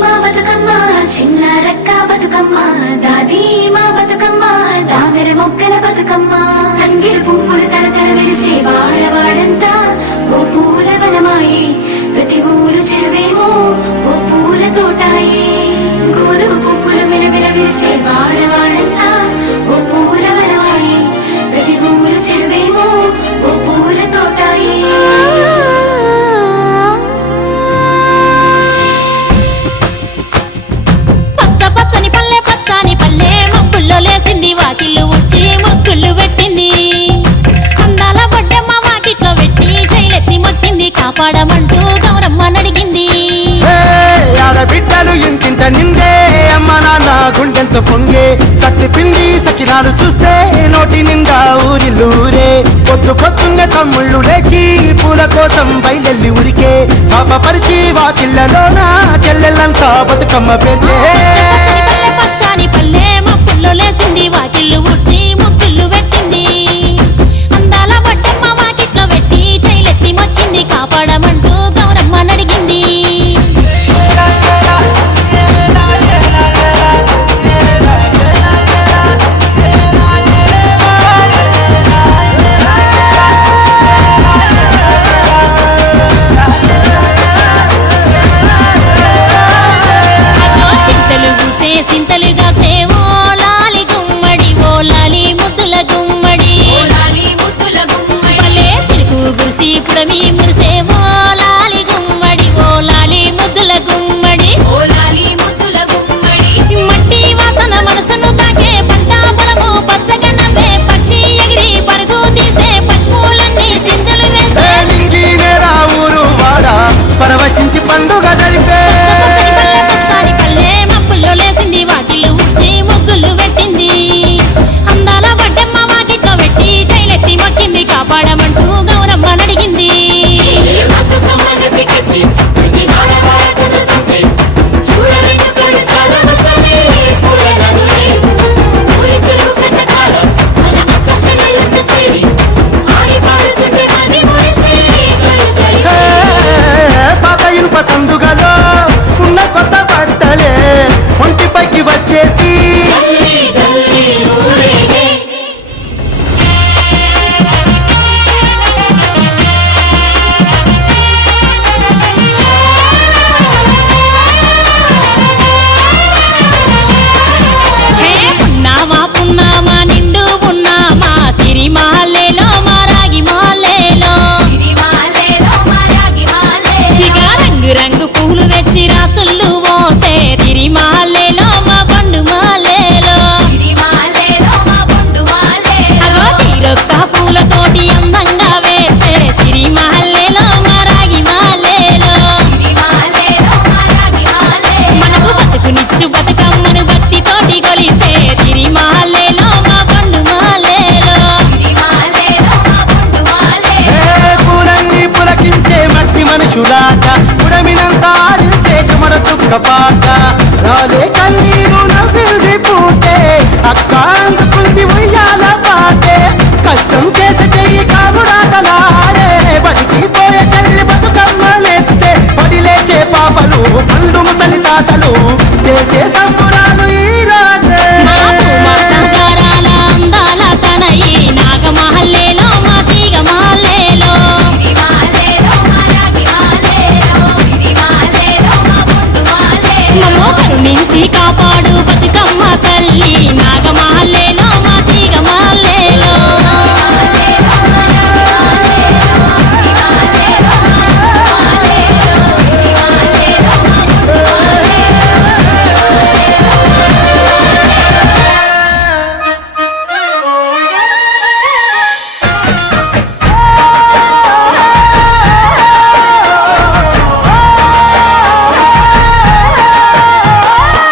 మా బతుకమ్మ చిన్న రక్క బతుకమ్మ దాది మా బతుకమ్మ దామెర మొక్కల బతుకమ్మ తంగిడు పువ్వులు తడతడ వెలిసే వాడవాడంతా ఓ పూల వనమాయే ప్రతి ఊరు చెరువేమో ఓ పూల తోటాయే గోనుగు పువ్వులు మెలమెల వెలిసే వాడవాడంతా ఓ పూల వనమాయే ప్రతి ఊరు చెరువేమో ఓ పూల తోటాయే లేసింది వాకిళ్ళు ఉచ్చి ముగ్గులు పెట్టింది అందాల బొడ్డమ్మ వాకిట్లో పెట్టి జైలెత్తి మొక్కింది కాపాడమంటూ గౌరమ్మ నడిగింది ఆడబిడ్డలు ఇంటింట నిందే అమ్మ నాన్న గుండెంతో పొంగే సత్తి పిండి సకినాలు చూస్తే నోటి నిండా ఊరిల్లూరే పొద్దు పొద్దున్నే తమ్ముళ్ళు లేచి పూల కోసం బయలెల్లి ఉరికే శాపపరిచి వాకిళ్ళలోన చెల్లెళ్ళంతా బతుకమ్మ పేర్చే పచ్చాని పల్లె లేసింది వాకిళ్ళు ఉచ్చి ముగ్గులు పెట్టింది అందాల బొడ్డమ్మ వాకిట్లో పెట్టి జైలెత్తి మొక్కింది కాపాడమంటూ గౌరమ్మ నడిగింది చింతలు పూసే సింతలుగా సేవో పుడమి మురిసే ఓ లాలి గుమ్మడి ఓ లాలి ముద్దుల గుమ్మడి ఓ లాలి ముద్దుల గుమ్మడి మట్టి వాసన మనసును తాకే పంట పొలము పచ్చగా నవ్వే పక్షి ఎగిరి పరుగు తీసే పశువులన్నీ సింధులు వేసే ఊరు వాడ పరవశించి పండుగ జరిపే పల్లె మప్పుల్లో లేసింది వాకిళ్ళు ఉచ్చి ముగ్గులు పెట్టింది అందాల బొడ్డమ్మ వాకిట్లో పెట్టి జైలెత్తి మొక్కింది కాపాడమంటూ గౌరమ్మ నడిగింది పాత ఇనుప సందుగలో ఉన్న కొత్త బట్టలే ఒంటిపైకి వచ్చేసి పున్నామా నిండు పున్నామా సిరిమాలేలో మారాగి మాలేలో ఇక రంగు రంగు పూలు తెచ్చి రాసులు మోసే సిరిమాలేలో మా పండు మాలేలో అగో తీరొక్క పూలతోటి అందంగా వేసే సిరిమాలేలో మారాగి మాలేలో మనకు బతుకునిచ్చు బతుకమ్మను భక్తితోటి కొలిసే సిరిమాలేలో మా పండు మాలేలో పూలన్నీ పులకించే మట్టి మనుషులాట పుడమినంతా ఆడించే చెమడ చుక్క పాట రాలే కన్నీరు నవ్విల్ది పూటే అక్క అందుకుంది ఉయ్యాల పాటే కష్టం చేసే చెయ్యి కాముడాటలాడే బడికి పోయే చెల్లి బతుకమ్మలెత్తే పడి లేచే పాపలు పండు ముసలి తాతలు చేసే సంబురాలు ఈ రాజే అందాల తనయి నాగమహల్లేలో మా తీగ మాలేలో మమ్మో కరుణించి కాపాడు బతుకమ్మ తల్లి నాగమహల్లేలో మా తీగ మాలేలో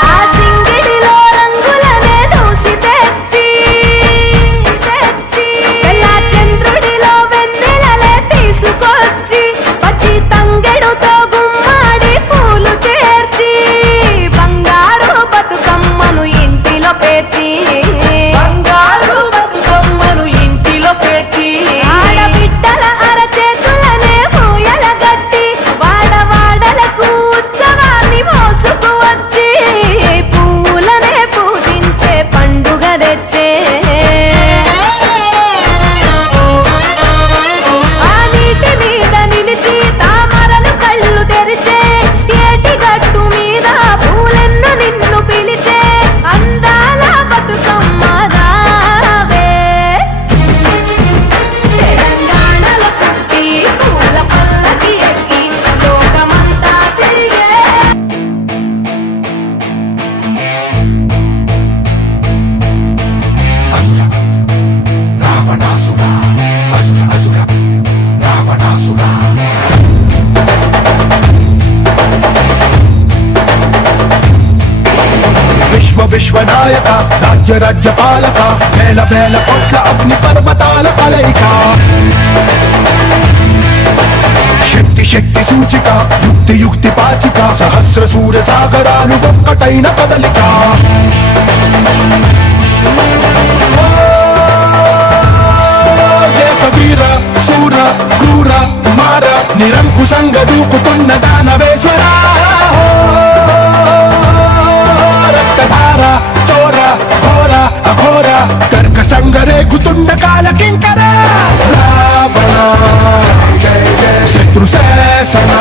ఆ సింగిల్ విశ్వనాయక రాజ్య పాలక వేల వేల కోట్ల అగ్ని పర్వతాల కలయిక శక్తి సూచిక యుక్తి పాచిక సహస్ర సూర్య సాగరాలు ఒక్కటైన కదలిక వీర శూర క్రూర కుమార నిరంకుశంగా దూకుతున్న దానవేశ్వర రక్తధార చోర ఘోర అఘోర కర్కశంగ రేగుతున్న కాలకింకర రావణ జయ జయ శత్రు శాసన